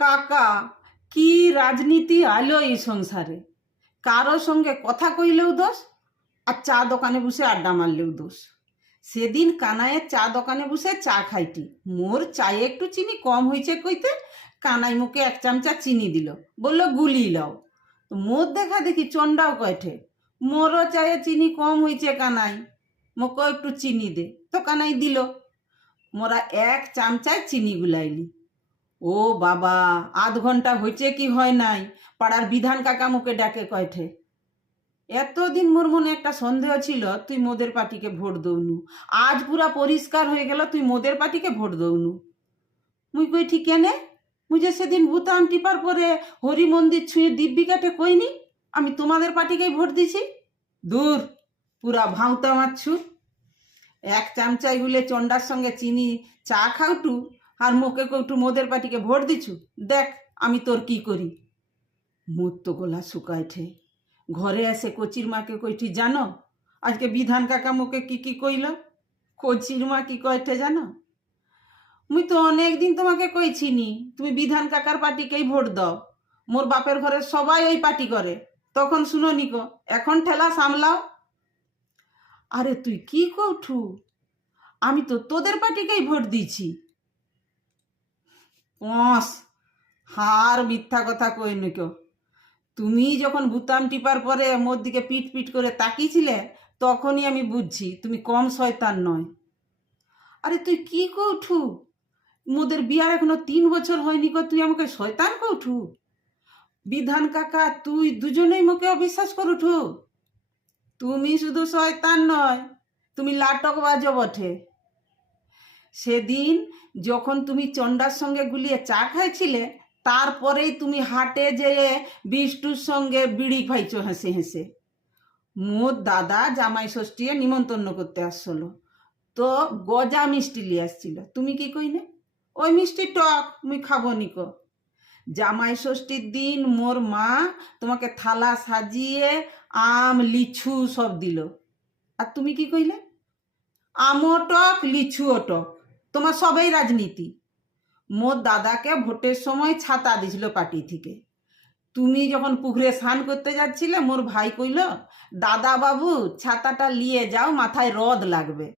কাকা, কি রাজনীতি আলো এই সংসারে। কারো সঙ্গে কথা কইলেও দোষ, আর চা দোকানে বসে আড্ডা মারলেও দোষ। সেদিন কানাইয়ের চা দোকানে বসে চা খাইটি, মোর চায়ে একটু চিনি কম হয়েছে কইতে কানাই মুখে 1 চামচা চিনি দিল, বললো গুলি লাও। তো মোর দেখা দেখি চন্ডাও কয়ঠে, মোরও চায়ে চিনি কম হয়েছে কানাই, মোকেও একটু চিনি দে। তো কানাই দিল, মোরা 1 চামচায় চিনি গুলাইলি। ও বাবা, আধ ঘন্টা হয়েছে কি হয় নাই, পাড়ার বিধান কাকা মুখে ডাকে কয়ঠে। এতদিন মোর মনে একটা সন্দেহ ছিল তুই মোদের পার্টিকে ভোট দৌনু, আজ পুরা পরিষ্কার হয়ে গেল তুই মোদের পার্টিকে ভোট দৌনু। মুই কই ঠিক কেনে, মুই যে সেদিন বুতাম টিপার পরে হরি মন্দির ছুঁয়ে দিব্যি কাটে কইনি আমি তোমাদের পার্টিকেই ভোট দিছি। দূর, পুরা ভাঁওতা মারছু। 1 চামচাই গুলে চন্ডার সঙ্গে চিনি চা খাওটু, আর মুখে কৌটু মোদের পার্টিকে ভোট দিছু। দেখ আমি তোর কি করি। মোর তো গলা শুকাইঠে। ঘরে এসে কচির মাকে কইটি, জানো আজকে বিধান কাকা মুখে কি কি কইল? কচির মা কি কয়ঠে জানো? মুই তো অনেক দিন তোমাকে কইছিনি তুমি বিধান কাকার পার্টিকেই ভোট দাও, মোর বাপের ঘরের সবাই ওই পার্টি করে, তখন শুনো নিকো, এখন ঠেলা সামলাও। আরে তুই কি কৌঠু, আমি তো তোদের পার্টিকেই ভোট দিছি। পস, হার মিথ্যা কথা কই নিকো। তুমি যখন বুতাম টিপার পরে মোর দিকে পিট পিট করে তাকিয়েছিলে, তখনই আমি বুঝছি তুমি কম শয়তান নয়। আরে তুই কি কৌঠু, মোদের বিয়ার এখনো 3 বছর হয়নি গো, তুই আমাকে শয়তান কৌঠু? বিধান কাকা তুই দুজনেই মুখে অবিশ্বাস করুঠু। তুমি শুধু শয়তান নয়, তুমি লাটকবাজও বটে। সেদিন যখন তুমি চন্ডার সঙ্গে গুলিয়ে চা খাইছিলে, তারপরেই তুমি হাটে যেয়ে বিষ্টুর সঙ্গে বিড়ি খাইছো হেসে হেসে। মোর দাদা জামাই ষষ্ঠীয়ে নিমন্ত্রণ করতে আসছিল, তো গজা মিষ্টি লিয়ে আসছিল, তুমি কি কইনে ওই মিষ্টি টক মুই খাবো নিকো। জামাই ষষ্ঠীর দিন মোর মা তোমাকে থালা সাজিয়ে আম লিচু সব দিল, আর তুমি কি কইলে আমও টক লিচুও টক, তোমার সবই রাজনীতি। মোর দাদাকে ভোটের সময় ছাতা দিছিল পার্টি থেকে। তুমি যখন পুকুরে স্নান করতে যাচ্ছিলে, মোর ভাই কইল, দাদা বাবু ছাতাটা নিয়ে যাও, মাথায় রদ লাগবে।